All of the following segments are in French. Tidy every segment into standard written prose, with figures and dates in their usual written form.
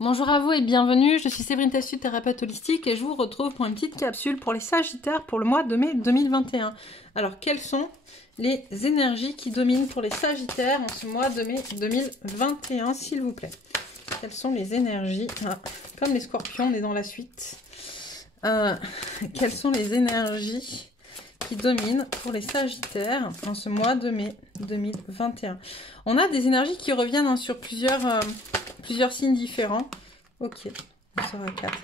Bonjour à vous et bienvenue, je suis Séverine Tessu, thérapeute holistique et je vous retrouve pour une petite capsule pour les Sagittaires pour le mois de mai 2021. Alors, quelles sont les énergies qui dominent pour les Sagittaires en ce mois de mai 2021, s'il vous plaît? Quelles sont les énergies? Comme les Scorpions, on est dans la suite. Quelles sont les énergies qui dominent pour les Sagittaires en ce mois de mai 2021? On a des énergies qui reviennent sur plusieurs signes différents. Ok, on sera 4.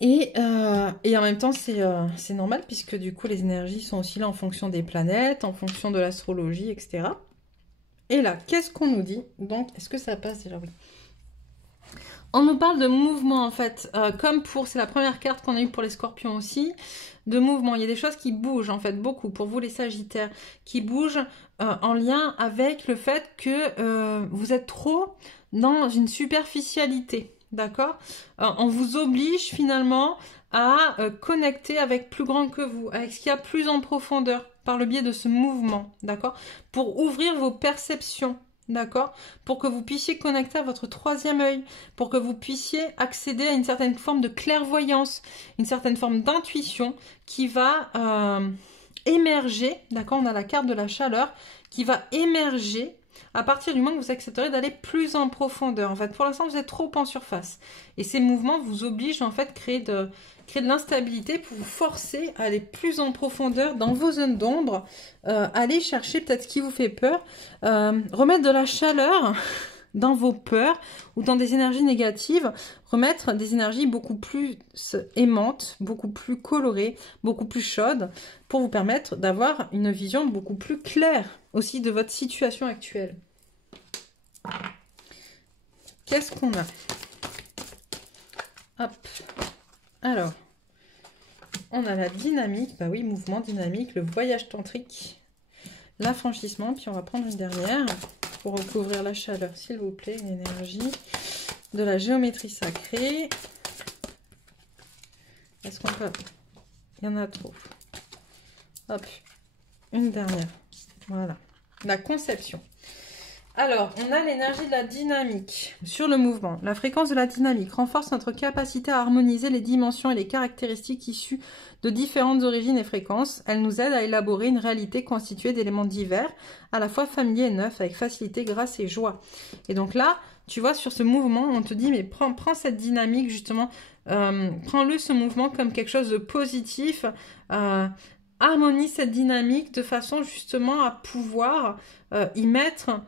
Et en même temps, c'est normal puisque du coup, les énergies sont aussi là en fonction des planètes, en fonction de l'astrologie, etc. Et là, qu'est-ce qu'on nous dit? Donc, est-ce que ça passe déjà? Oui. On nous parle de mouvement en fait, comme c'est la première carte qu'on a eue pour les Scorpions aussi, de mouvement. Il y a des choses qui bougent en fait, beaucoup, pour vous les Sagittaires, qui bougent en lien avec le fait que vous êtes trop dans une superficialité, d'accord? On vous oblige finalement à connecter avec plus grand que vous, avec ce qu'il y a plus en profondeur, par le biais de ce mouvement, d'accord? Pour ouvrir vos perceptions. D'accord? Pour que vous puissiez connecter à votre troisième œil, pour que vous puissiez accéder à une certaine forme de clairvoyance, une certaine forme d'intuition qui va émerger, d'accord? On a la carte de la chaleur qui va émerger à partir du moment que vous accepterez d'aller plus en profondeur. En fait, pour l'instant, vous êtes trop en surface. Et ces mouvements vous obligent en fait à créer de l'instabilité pour vous forcer à aller plus en profondeur dans vos zones d'ombre, aller chercher peut-être ce qui vous fait peur, remettre de la chaleur dans vos peurs ou dans des énergies négatives, remettre des énergies beaucoup plus aimantes, beaucoup plus colorées, beaucoup plus chaudes, pour vous permettre d'avoir une vision beaucoup plus claire aussi de votre situation actuelle. Qu'est-ce qu'on a? Hop. Alors, on a la dynamique, bah oui, mouvement dynamique, le voyage tantrique, l'affranchissement, puis on va prendre une dernière pour recouvrir la chaleur, s'il vous plaît, une énergie de la géométrie sacrée. Est-ce qu'on peut... Il y en a trop. Hop, une dernière. Voilà, la conception. Alors, on a l'énergie de la dynamique sur le mouvement. La fréquence de la dynamique renforce notre capacité à harmoniser les dimensions et les caractéristiques issues de différentes origines et fréquences. Elle nous aide à élaborer une réalité constituée d'éléments divers, à la fois familiers et neufs, avec facilité, grâce et joie. Et donc là, tu vois, sur ce mouvement, on te dit, mais prends cette dynamique, justement, prends-le, ce mouvement, comme quelque chose de positif, harmonise cette dynamique de façon, justement, à pouvoir y mettre...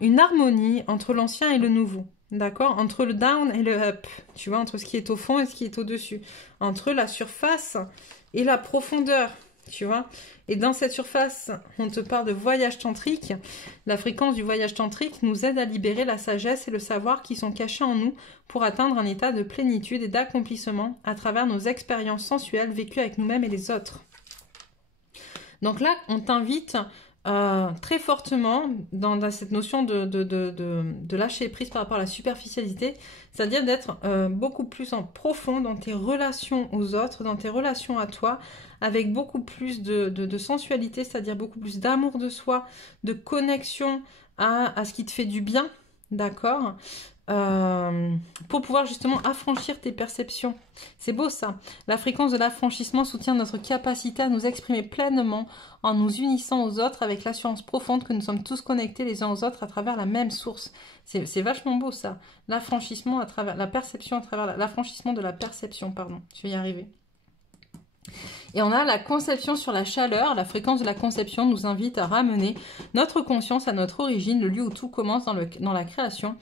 une harmonie entre l'ancien et le nouveau, d'accord? Entre le down et le up, tu vois, entre ce qui est au fond et ce qui est au-dessus, entre la surface et la profondeur, tu vois. Et dans cette surface, on te parle de voyage tantrique. La fréquence du voyage tantrique nous aide à libérer la sagesse et le savoir qui sont cachés en nous pour atteindre un état de plénitude et d'accomplissement à travers nos expériences sensuelles vécues avec nous-mêmes et les autres. Donc là, on t'invite... très fortement dans cette notion de lâcher prise par rapport à la superficialité, c'est-à-dire d'être beaucoup plus en profond dans tes relations aux autres, dans tes relations à toi, avec beaucoup plus de sensualité, c'est-à-dire beaucoup plus d'amour de soi, de connexion à ce qui te fait du bien, d'accord? Pour pouvoir justement affranchir tes perceptions. C'est beau ça. La fréquence de l'affranchissement soutient notre capacité à nous exprimer pleinement en nous unissant aux autres avec l'assurance profonde que nous sommes tous connectés les uns aux autres à travers la même source. C'est vachement beau ça. L'affranchissement à travers la perception, à travers l'affranchissement de la perception, pardon. Je vais y arriver. Et on a la conception sur la chaleur. La fréquence de la conception nous invite à ramener notre conscience à notre origine, le lieu où tout commence dans la création.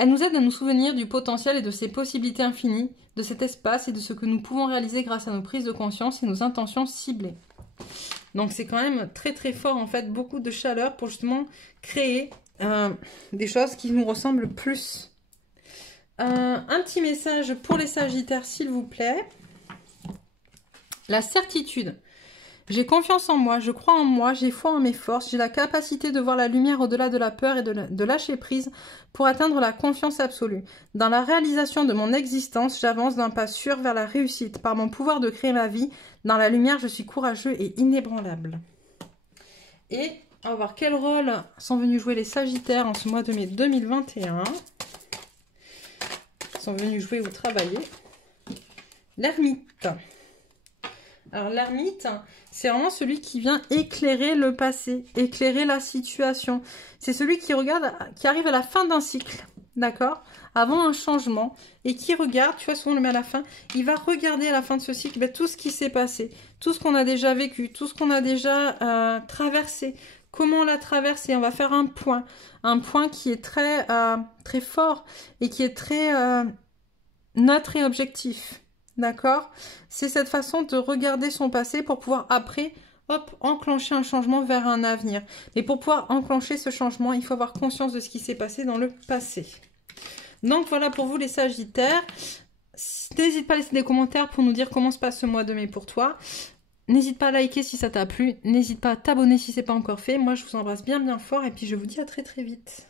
Elle nous aide à nous souvenir du potentiel et de ses possibilités infinies, de cet espace et de ce que nous pouvons réaliser grâce à nos prises de conscience et nos intentions ciblées. Donc c'est quand même très très fort en fait, beaucoup de chaleur pour justement créer des choses qui nous ressemblent plus. Un petit message pour les Sagittaires s'il vous plaît. La certitude. J'ai confiance en moi, je crois en moi, j'ai foi en mes forces, j'ai la capacité de voir la lumière au-delà de la peur et de lâcher prise pour atteindre la confiance absolue. Dans la réalisation de mon existence, j'avance d'un pas sûr vers la réussite. Par mon pouvoir de créer ma vie, dans la lumière, je suis courageux et inébranlable. Et on va voir quel rôle sont venus jouer les Sagittaires en ce mois de mai 2021. sont venus jouer ou travailler. L'ermite. Alors l'ermite, c'est vraiment celui qui vient éclairer le passé, éclairer la situation. C'est celui qui regarde, qui arrive à la fin d'un cycle, d'accord, avant un changement, et qui regarde, tu vois, souvent on le met à la fin, il va regarder à la fin de ce cycle tout ce qui s'est passé, tout ce qu'on a déjà vécu, tout ce qu'on a déjà traversé, comment on l'a traversé. On va faire un point qui est très, très fort et qui est très neutre et objectif. D'accord? C'est cette façon de regarder son passé pour pouvoir après, hop, enclencher un changement vers un avenir. Et pour pouvoir enclencher ce changement, il faut avoir conscience de ce qui s'est passé dans le passé. Donc voilà pour vous les Sagittaires. N'hésite pas à laisser des commentaires pour nous dire comment se passe ce mois de mai pour toi. N'hésite pas à liker si ça t'a plu. N'hésite pas à t'abonner si ce n'est pas encore fait. Moi, je vous embrasse bien bien fort et puis je vous dis à très très vite.